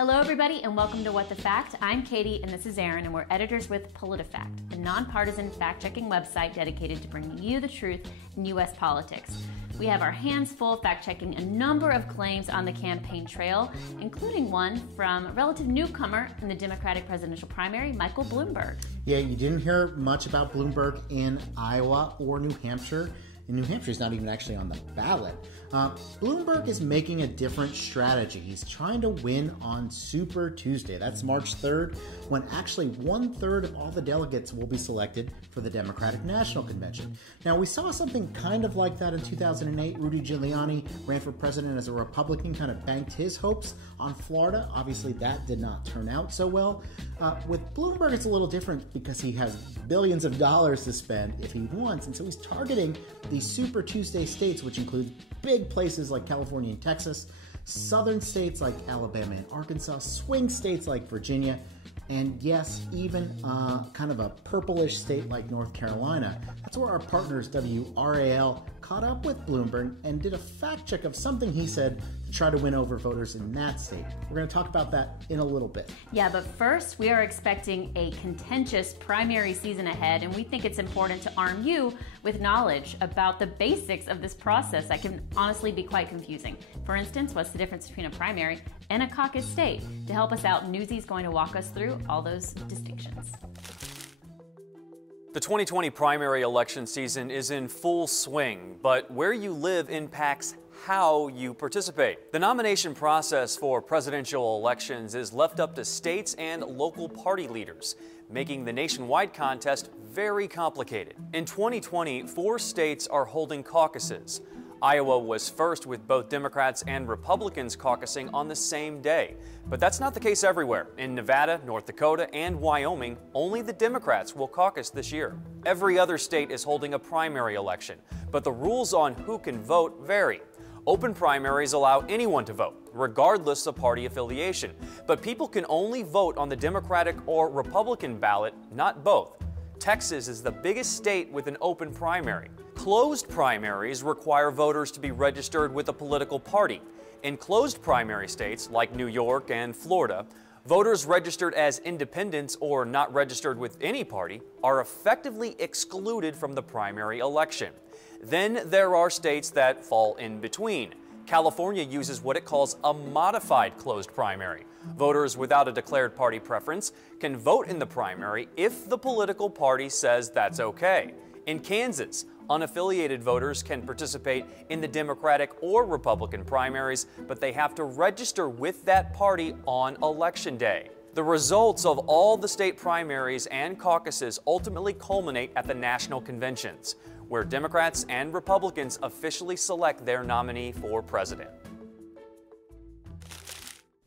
Hello everybody and welcome to What the Fact. I'm Katie and this is Erin and we're editors with PolitiFact, a nonpartisan fact-checking website dedicated to bringing you the truth in U.S. politics. We have our hands full fact-checking a number of claims on the campaign trail, including one from a relative newcomer in the Democratic presidential primary, Michael Bloomberg. Yeah, you didn't hear much about Bloomberg in Iowa or New Hampshire. And New Hampshire is not even actually on the ballot. Bloomberg is making a different strategy. He's trying to win on Super Tuesday. That's March 3rd, when actually 1/3 of all the delegates will be selected for the Democratic National Convention. Now, we saw something kind of like that in 2008. Rudy Giuliani ran for president as a Republican, kind of banked his hopes on Florida. Obviously, that did not turn out so well. With Bloomberg, it's a little different because he has billions of dollars to spend if he wants, and so he's targeting these Super Tuesday states, which include big places like California and Texas, southern states like Alabama and Arkansas, swing states like Virginia, and yes, even kind of a purplish state like North Carolina. That's where our partners WRAL caught up with Bloomberg and did a fact check of something he said to try to win over voters in that state. We're going to talk about that in a little bit. Yeah, but first we are expecting a contentious primary season ahead, and we think it's important to arm you with knowledge about the basics of this process that can honestly be quite confusing. For instance, what's the difference between a primary and a caucus state? To help us out, Newsy's going to walk us through all those distinctions. The 2020 primary election season is in full swing, but where you live impacts how you participate. The nomination process for presidential elections is left up to states and local party leaders, making the nationwide contest very complicated. In 2020, 4 states are holding caucuses. Iowa was first, with both Democrats and Republicans caucusing on the same day. But that's not the case everywhere. In Nevada, North Dakota, and Wyoming, only the Democrats will caucus this year. Every other state is holding a primary election, but the rules on who can vote vary. Open primaries allow anyone to vote, regardless of party affiliation. But people can only vote on the Democratic or Republican ballot, not both. Texas is the biggest state with an open primary. Closed primaries require voters to be registered with a political party. In closed primary states like New York and Florida, voters registered as independents or not registered with any party are effectively excluded from the primary election. Then there are states that fall in between. California uses what it calls a modified closed primary. Voters without a declared party preference can vote in the primary if the political party says that's okay. In Kansas, unaffiliated voters can participate in the Democratic or Republican primaries, but they have to register with that party on Election Day. The results of all the state primaries and caucuses ultimately culminate at the national conventions, where Democrats and Republicans officially select their nominee for president.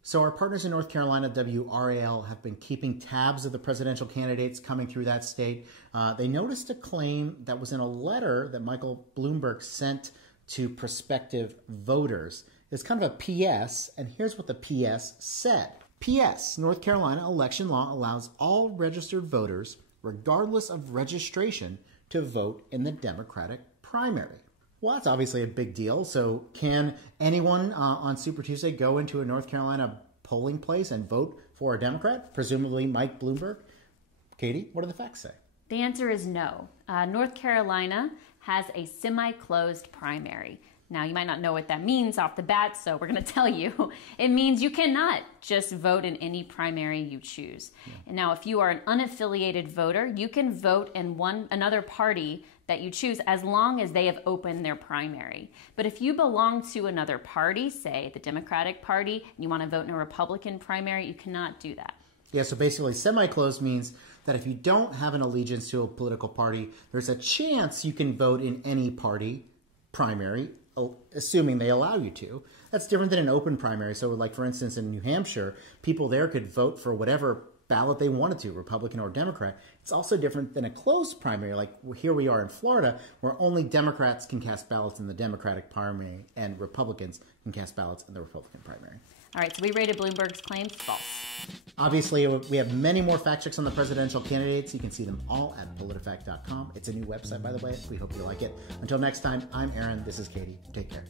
So our partners in North Carolina, WRAL, have been keeping tabs of the presidential candidates coming through that state. They noticed a claim that was in a letter that Michael Bloomberg sent to prospective voters. It's kind of a PS, and here's what the PS said. PS, North Carolina election law allows all registered voters, regardless of registration, to vote in the Democratic primary. Well, that's obviously a big deal. So can anyone on Super Tuesday go into a North Carolina polling place and vote for a Democrat, presumably Mike Bloomberg? Katie, what do the facts say? The answer is no. North Carolina has a semi-closed primary. Now, you might not know what that means off the bat, so we're going to tell you. It means you cannot just vote in any primary you choose. Yeah. And now, if you are an unaffiliated voter, you can vote in another party that you choose as long as they have opened their primary. But if you belong to another party, say the Democratic Party, and you want to vote in a Republican primary, you cannot do that. Yeah, so basically semi-closed means that if you don't have an allegiance to a political party, there's a chance you can vote in any party primary, assuming they allow you to. That's different than an open primary. So like, for instance, in New Hampshire, people there could vote for whatever ballot they wanted to, Republican or Democrat. It's also different than a closed primary, like here we are in Florida, where only Democrats can cast ballots in the Democratic primary and Republicans can cast ballots in the Republican primary. All right, so we rated Bloomberg's claims false. Obviously, we have many more fact checks on the presidential candidates. You can see them all at PolitiFact.com. It's a new website, by the way. We hope you like it. Until next time, I'm Aaron. This is Katie. Take care.